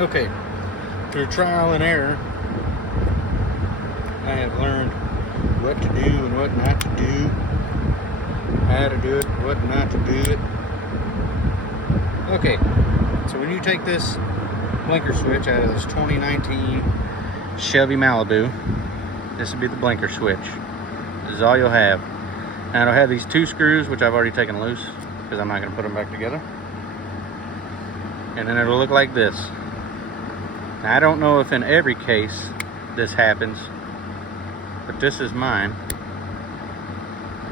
Okay, through trial and error, I have learned what to do and what not to do, how to do it, what not to do it. Okay, so when you take this blinker switch out of this 2019 Chevy Malibu, this would be the blinker switch. This is all you'll have. Now it'll have these two screws, which I've already taken loose because I'm not going to put them back together. And then it'll look like this. Now, I don't know if in every case this happens, but this is mine,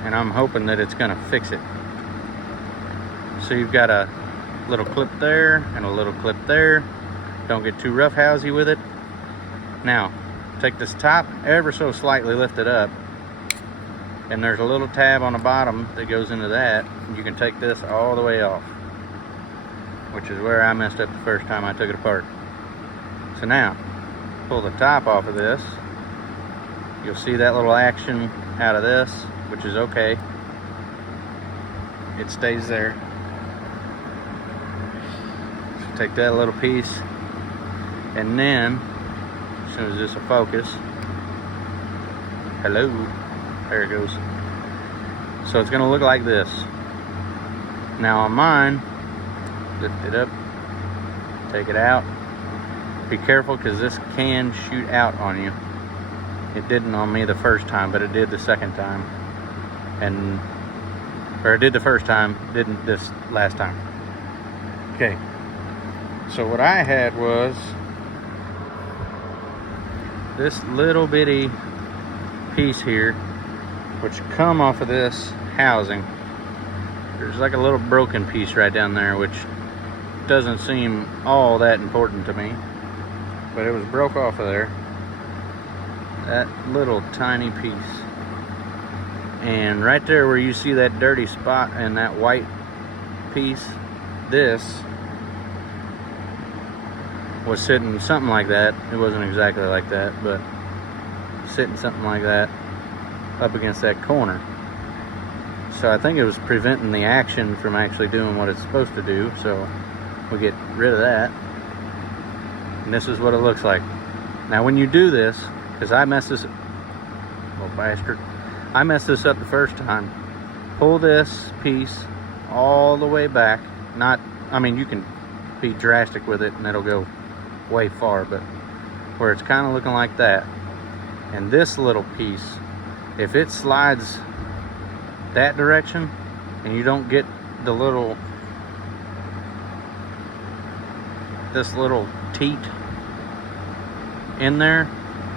and I'm hoping that it's going to fix it. So you've got a little clip there and a little clip there. Don't get too roughhousey with it. Now, take this top ever so slightly, lift it up, and there's a little tab on the bottom that goes into that. You can take this all the way off, which is where I messed up the first time I took it apart. So now, pull the top off of this. You'll see that little action out of this, which is okay. It stays there. So take that little piece, and then, as soon as this will focus, hello, there it goes. So it's gonna look like this. Now on mine, lift it up, take it out. Be careful, because this can shoot out on you. It didn't on me the first time, but it did the second time. Or it did the first time, didn't this last time. Okay, so what I had was this little bitty piece here, which come off of this housing. There's like a little broken piece right down there, which doesn't seem all that important to me, but it was broke off of there. That little tiny piece. And right there where you see that dirty spot and that white piece, this was sitting something like that. It wasn't exactly like that, but sitting something like that up against that corner. So I think it was preventing the action from actually doing what it's supposed to do. So we get rid of that. And this is what it looks like. Now when you do this, because I messed this, little bastard, I messed this up the first time. Pull this piece all the way back. I mean, you can be drastic with it and it'll go way far, but where it's kind of looking like that. And this little piece, if it slides that direction and you don't get the this little teat in there,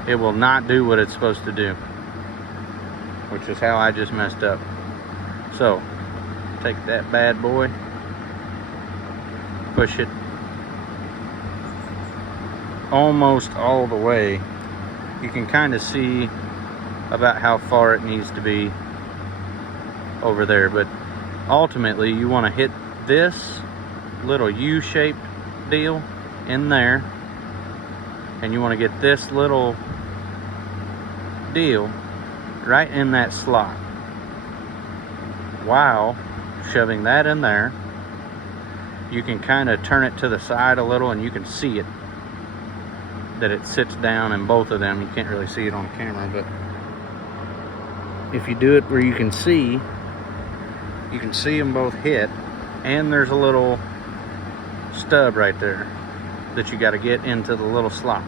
it will not do what it's supposed to do, which is how I just messed up. So take that bad boy, push it almost all the way. You can kind of see about how far it needs to be over there, but ultimately you want to hit this little U-shaped deal in there, and you want to get this little deal right in that slot while shoving that in there. You can kind of turn it to the side a little and you can see it, that it sits down in both of them. You can't really see it on camera, but if you do it where you can see them both hit, and there's a little stub right there that you got to get into the little slot.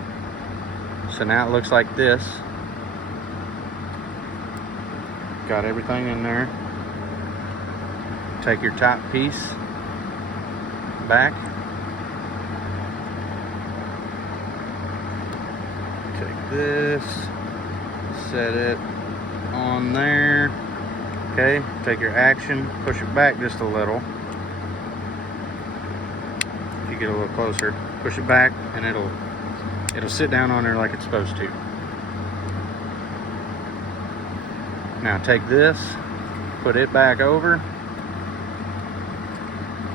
So now it looks like this. Got everything in there. Take your top piece back. Take this, set it on there. Okay, take your action, push it back just a little. If you get a little closer, push it back and it'll sit down on there like it's supposed to. Now take this, put it back over.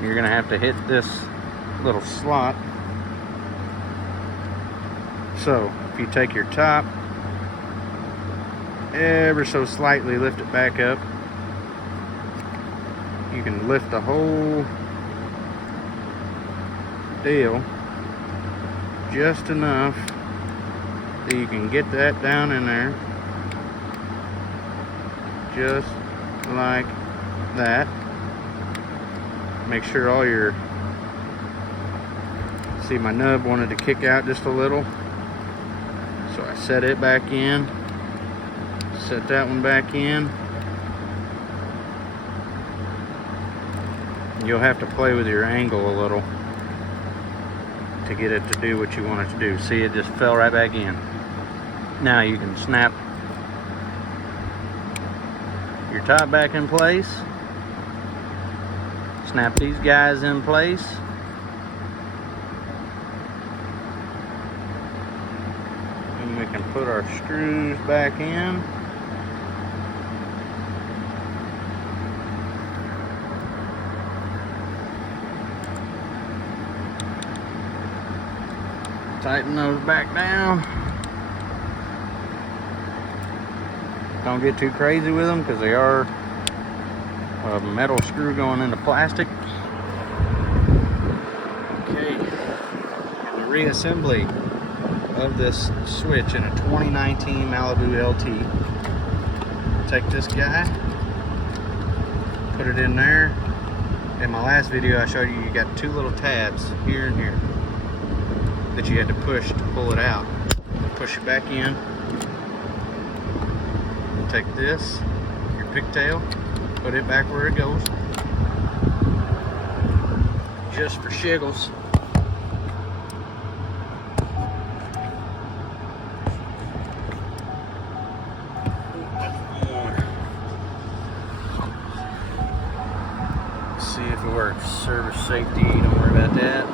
You're gonna have to hit this little slot. So if you take your top, ever so slightly lift it back up, you can lift the whole deal just enough that you can get that down in there, just like that. Make sure all your, see my nub wanted to kick out just a little, so I set it back in, set that one back in. You'll have to play with your angle a little to get it to do what you want it to do. See, it just fell right back in. Now you can snap your top back in place, snap these guys in place, and we can put our screws back in. Tighten those back down. Don't get too crazy with them because they are a metal screw going into plastic. Okay, and the reassembly of this switch in a 2019 Malibu LT. Take this guy, put it in there. In my last video I showed you got two little tabs here and here that you had to push to pull it out. Push it back in. Take this, your pigtail, put it back where it goes. Just for shiggles. Let's see if it works. Service safety, don't worry about that.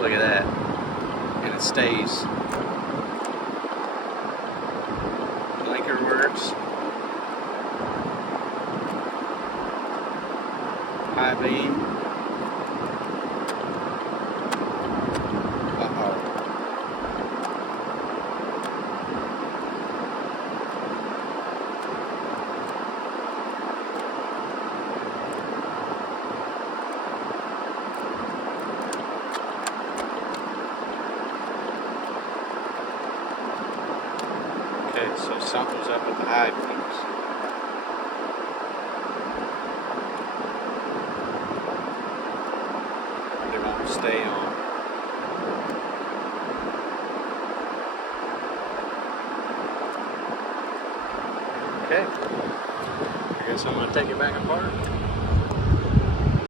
Look at that. And it stays. Blinker works. High beam. Okay, so something's up with the high beams. They won't stay on. Okay, I guess I'm going to take it back apart.